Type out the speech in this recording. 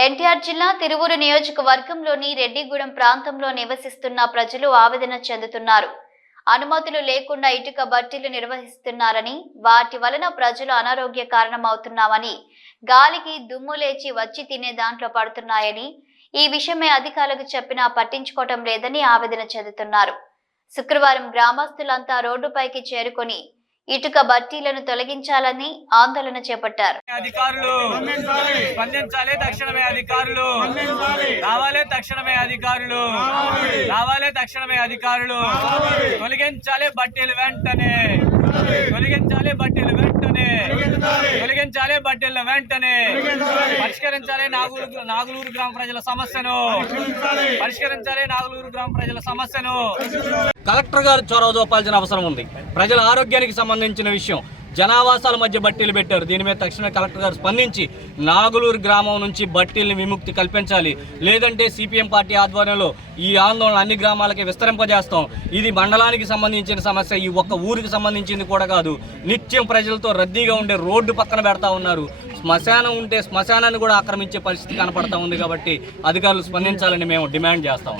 ఎన్టీఆర్ జిల్లా తిరువురు నియోజకవర్గంలోని రెడ్డిగూడెం ప్రాంతంలో నివసిస్తున్న ప్రజలు ఆవేదన చెందుతున్నారు. అనుమతులు లేకుండా ఇటుక బట్టీలు నిర్వహిస్తున్నారని వాటి వలన ప్రజలు అనారోగ్య కారణమవుతున్నామని గాలికి దుమ్ము లేచి వచ్చి తినే దాంట్లో పడుతున్నాయని ఈ విషయమై అధికారులకు చెప్పినా పట్టించుకోవటం లేదని ఆవేదన చెందుతున్నారు. శుక్రవారం గ్రామస్తులంతా రోడ్డుపైకి చేరుకొని ఇటుక బట్టీలను తొలగించాలని ఆందోళన చేపట్టారు. అధికారులు స్పందించాలి తక్షణమే అధికారులు. రావాలే తక్షణమే అధికారులు. రావాలే తక్షణమే అధికారులు. తొలగించాలి బట్టీలు వెంటనే. తొలగించాలి బట్టీలు వెంటనే. తొలగించాలి బట్టీలు వెంటనే. పరిష్కరించాలి నాగూరు నాగులూరు గ్రామ ప్రజల సమస్యను. పరిష్కరించాలి నాగులూరు గ్రామ ప్రజల సమస్యను. కలెక్టర్ గారు చొరవ చూపాల్సిన అవసరం ఉంది. ప్రజల ఆరోగ్యానికి సంబంధించిన విషయం. జనావాసాల మధ్య బట్టీలు పెట్టారు. దీని మీద తక్షణమే కలెక్టర్ గారు స్పందించి నాగులూరు గ్రామం నుంచి బట్టీల్ని విముక్తి కల్పించాలి. లేదంటే సిపిఎం పార్టీ ఆధ్వర్యంలో ఈ ఆందోళన అన్ని గ్రామాలకి విస్తరింపజేస్తాం. ఇది మండలానికి సంబంధించిన సమస్య ఈ ఒక్క ఊరికి సంబంధించింది కూడా కాదు. నిత్యం ప్రజలతో రద్దీగా ఉండే రోడ్డు పక్కన పెడతా ఉన్నారు. శ్మశానం ఉంటే శ్మశానాన్ని కూడా ఆక్రమించే పరిస్థితి కనపడతా ఉంది కాబట్టి అధికారులు స్పందించాలని మేము డిమాండ్ చేస్తాం.